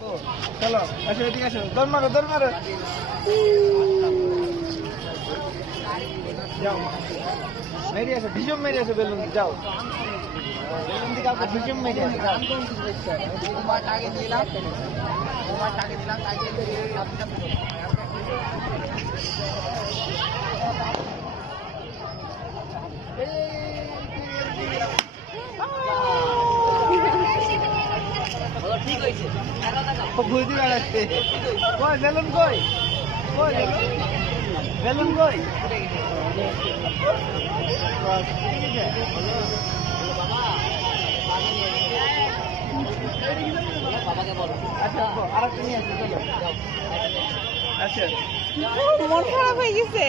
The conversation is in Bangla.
চলো আসো এদিকে আসো দৌড় মারো যাও মেরে আসো ভীষণ মেরে আসো বেলুন যাও বেলুন দিকে কাউকে ভীষণ মেরে আসো যাও তোমার টাকে দিলাম ঠিক হয়েছে বুঝতে পারছে কই বেলুন কই বেলুন কই আচ্ছা আরেকটা নিয়ে আসো চলো আচ্ছা মন খারাপ হয়ে গেছে।